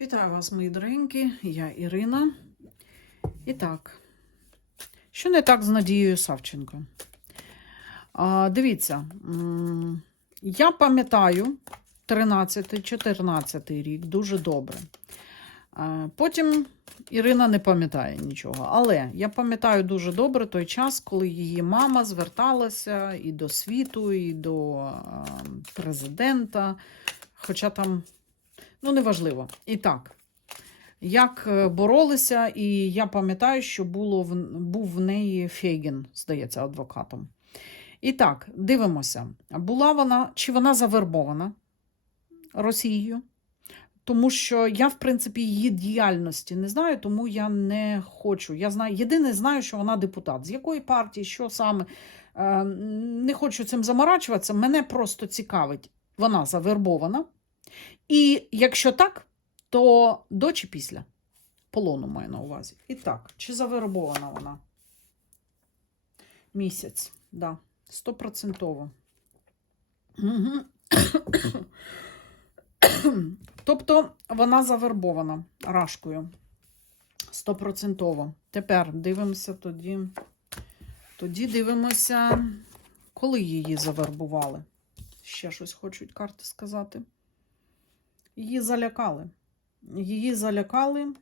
Вітаю вас, мої дорогенькі, я Ірина. І так, що не так з Надією Савченко? А, дивіться, я пам'ятаю 13-14 рік дуже добре. Потім Ірина не пам'ятає нічого. Але я пам'ятаю дуже добре той час, коли її мама зверталася і до світу, і до президента. Хоча там Ну, неважливо. І так, як е, боролися, і я пам'ятаю, що було був в неї Фейгін, здається, адвокатом. І так, дивимося, була вона, чи вона завербована Росією? Тому що я, в принципі, її діяльності не знаю, тому я не хочу. Я знаю, єдине знаю, що вона депутат. З якої партії, що саме. Е, Не хочу цим заморачуватися. Мене просто цікавить, вона завербована. І якщо так, то до чи після полону маю на увазі. І так, чи завербована вона? Місяць, да, стопроцентово. Угу. тобто вона завербована рашкою. Стопроцентово. Тепер дивимося тоді. Тоді дивимося, коли її завербували. Ще щось хочуть карти сказати. Її залякали. Її залякали.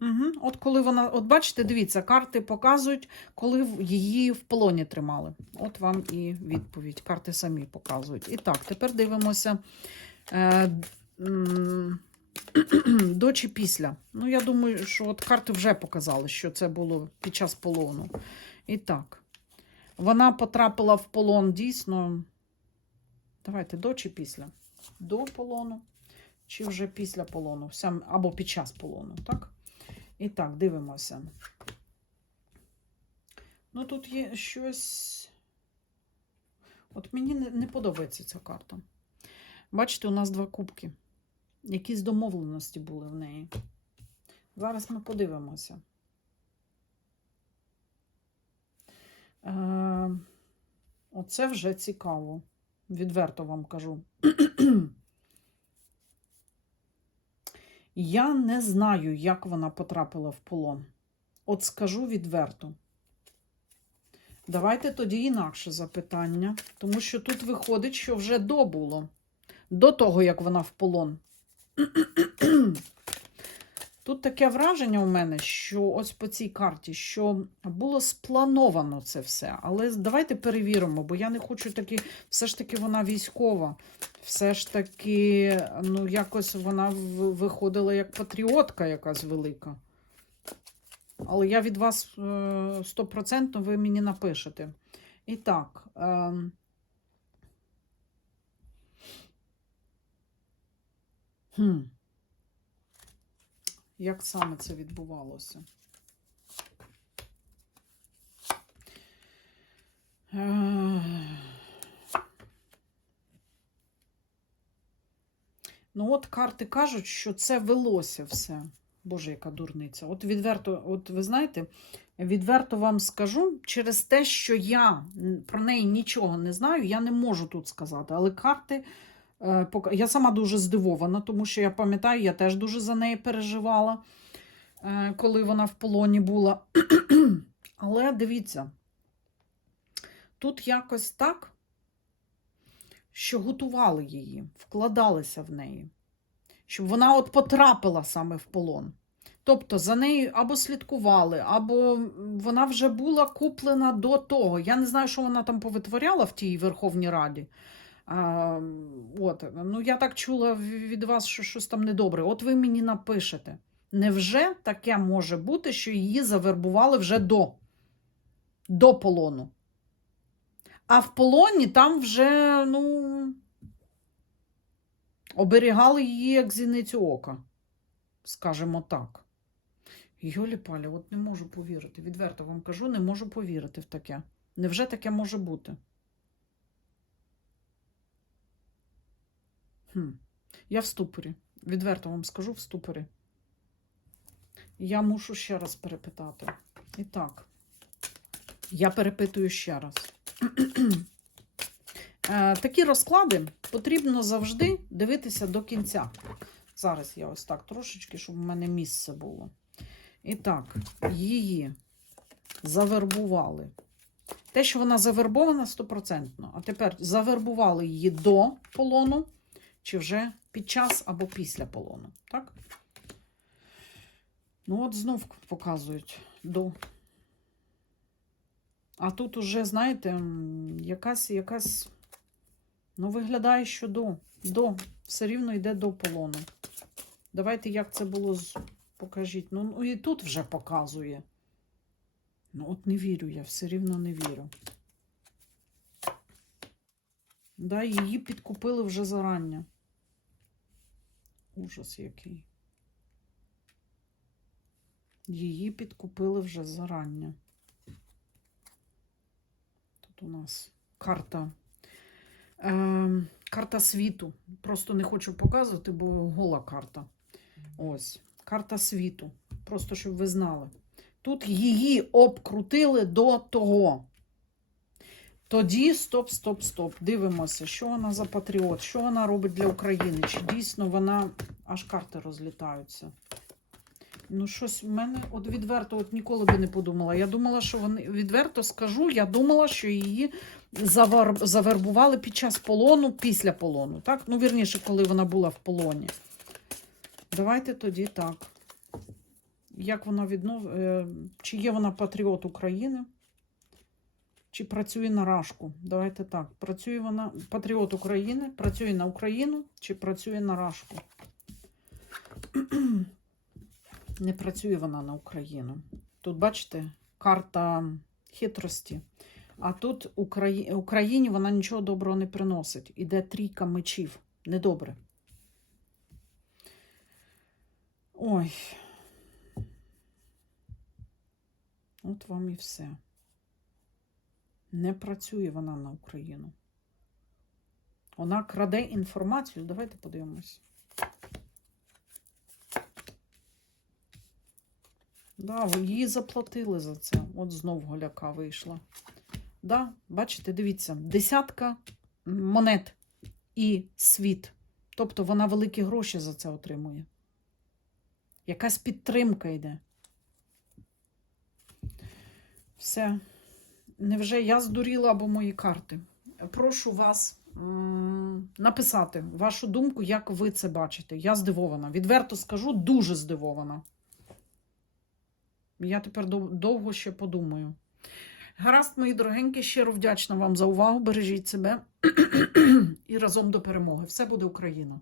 Угу. От коли вона, от бачите, дивіться, карти показують, коли її в полоні тримали. От вам і відповідь. Карти самі показують. І так, тепер дивимося е, до чи після. Ну, я думаю, що от карти вже показали, що це було під час полону. І так, вона потрапила в полон дійсно. Давайте до чи після? До полону. Чи вже після полону, або під час полону, так? І так, дивимося. Ну, тут є щось. От мені не, подобається ця карта. Бачите, у нас два кубки. Якісь домовленості були в неї. Зараз ми подивимося. Е, оце вже цікаво. Відверто вам кажу. Я не знаю, як вона потрапила в полон. От скажу відверто. Давайте тоді інакше запитання, тому що тут виходить, що вже до було, до того, як вона в полон. Тут таке враження у мене, що ось по цій карті, що було сплановано це все. Але давайте перевіримо, бо я не хочу таки, все ж таки вона військова. Все ж таки, ну, якось вона виходила як патріотка якась велика. Але я від вас е, стопроцентно ви мені напишете. І так. ем, хм. Як саме це відбувалося? Е, Ну, от карти кажуть, що це велося все. Боже, яка дурниця. От відверто, от ви знаєте, відверто вам скажу, через те, що я про неї нічого не знаю, я не можу тут сказати. Але карти, я сама дуже здивована, тому що я пам'ятаю, я теж дуже за неї переживала, е, коли вона в полоні була. Але дивіться, тут якось так, що готували її, вкладалися в неї, щоб вона от потрапила саме в полон. Тобто за нею або слідкували, або вона вже була куплена до того. Я не знаю, що вона там повитворяла в тій Верховній Раді. А, от, ну, я так чула від вас, що щось там недобре. От ви мені напишете. Невже таке може бути, що її завербували вже до, до полону? А в полоні там вже, ну, оберігали її як зіницю ока, скажімо так. Йолі Паля, от не можу повірити. Відверто вам кажу, не можу повірити в таке. Невже таке може бути? Хм. Я в ступорі. Відверто вам скажу в ступорі. Я мушу ще раз перепитати. І так, я перепитую ще раз. Е, Такі розклади потрібно завжди дивитися до кінця. Зараз я ось так трошечки, щоб в мене місце було. І так, її завербували. Те, що вона завербована, стопроцентно. А тепер завербували її до полону, чи вже під час або після полону. Так? Ну, от знов показують до. А тут уже, знаєте, якась, якась, ну, виглядає, що до. До. Все рівно йде до полону. Давайте, як це було з. Покажіть. Ну, ну і тут вже показує. Ну, от не вірю я, все рівно не вірю. Да, її підкупили вже зарання. Ужас який. Її підкупили вже зарання. Тут у нас карта. Ем, карта світу. Просто не хочу показувати, бо гола карта. Ось. Карта світу. Просто щоб ви знали. Тут її обкрутили до того. Тоді стоп, стоп, стоп. Дивимося, що вона за патріот, що вона робить для України. Чи дійсно вона аж карти розлітаються. Ну, щось в мене от відверто от ніколи би не подумала. Я думала, що вони відверто скажу, я думала, що її завар... завербували під час полону, після полону. Так? Ну, вірніше, коли вона була в полоні. Давайте тоді так. Як вона віднов... е, Чи є вона патріот України? Чи працює на Рашку? Давайте так. Працює вона патріот України, працює на Україну чи працює на Рашку? Не працює вона на Україну. Тут, бачите, карта хитрості. А тут Украї... Україні вона нічого доброго не приносить. Іде трійка мечів. Недобре. Ой. От вам і все. Не працює вона на Україну. Вона краде інформацію. Давайте подивимось. Да, її заплатили за це. От знов голяка вийшла. Да, бачите, дивіться, десятка монет і світ. Тобто вона великі гроші за це отримує. Якась підтримка йде. Все. Невже я здуріла або мої карти? Прошу вас написати вашу думку, як ви це бачите. Я здивована. Відверто скажу, дуже здивована. Я тепер довго ще подумаю. Гаразд, мої дорогенькі, щиро вдячна вам за увагу. Бережіть себе і разом до перемоги. Все буде Україна!